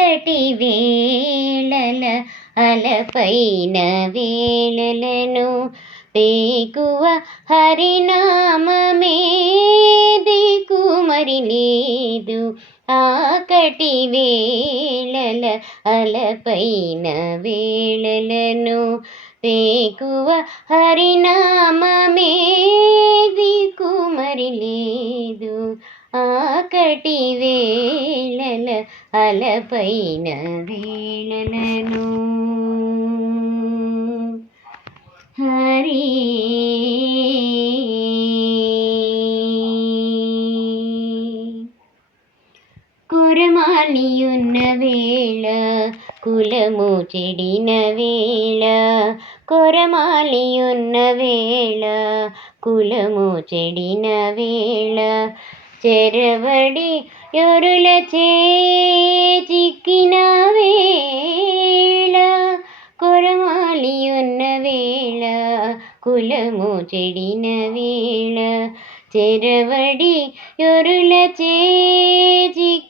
ఆకటి వేళల అలపైన వేళలను పేకువ హరినామమే దికు మరి లేదు ఆకటి వేళల అలపైన వేళలను పేకువ హరినామమే దికు మరి లేదు ఆకటి వేళల అలపైన వేళలను హరి కురమాలియున్న వేళ కులము చెడిన వేళ కొరమాలియున్న వేళ కులము చెడిన వేళ ചെരവടി ഒരുല ചേച്ചിക്കിന വേള. വേള കുലമോ ചെടിന വേള. ചെരവടി ഒരുല ചേച്ചി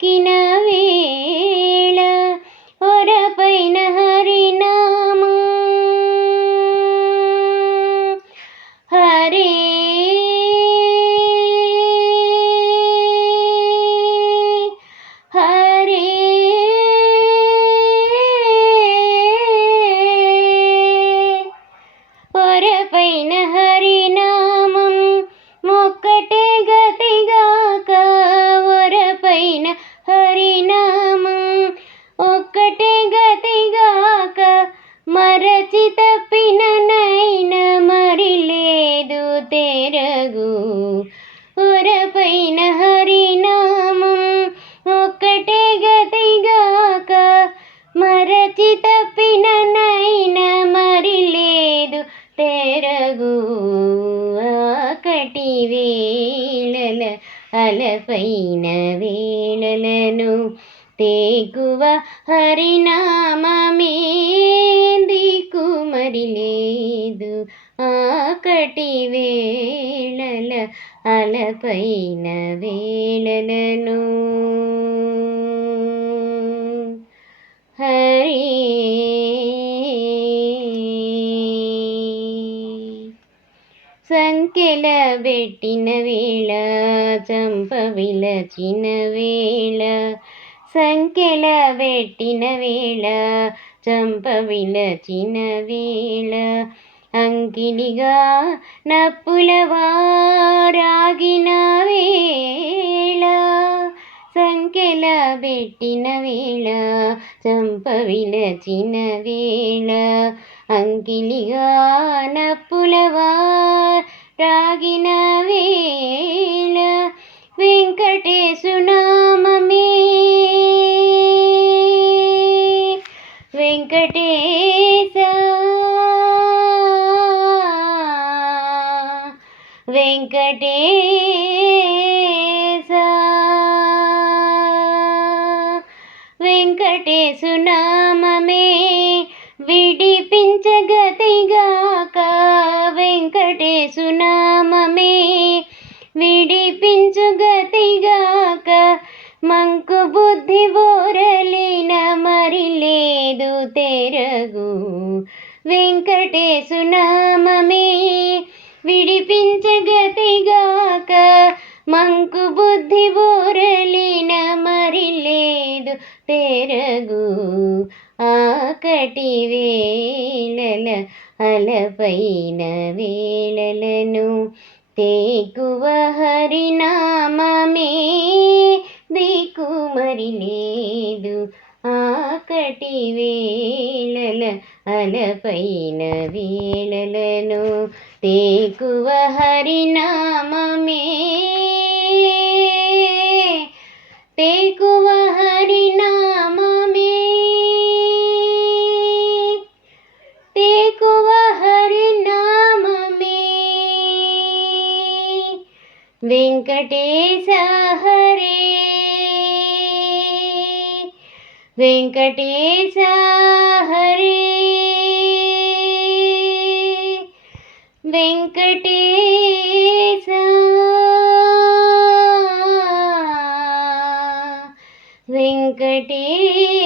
ఆకటి వేళల అలపైన వేళలను తేగువ హరినామేంది కుమరి లేదు. ఆకటి వేళల అలపైన వేళలను సంఖ్యల పెట్టిన వేళ చంప విలచిన వేళ సంఖ్యల పెట్టిన వేళ చంప విలచిన వేళ అంకిలిగా నప్పులవారాగిన వేళ సంఖ్యల పెట్టిన వేళ చంప విలచిన వేళ అంకిలిగా నప్పులవా రాగిన వేళ వెంకటేశునామమే. వెంకటేశ వెంకటేశ వెంకటేశునామమే. విడిపించగతిగాక వెంకటేశు తెరగు. వెంకటేశునామమే విడిపించగతిగాక మంకు బుద్ధి బోరలిన మరి లేదు తెరగు. ఆకటి వేళల అలపైన వేళలను తేకువ హరినామమే దికు మరి ఆకటి వేళల అలపైన వేళలను తేకువ హరినామమే. తేకువ హరినామమే. తేకువ హరినామమే. వెంకటేశ వెంకటేశ హరే. వెంకటేశ. వెంకటేశ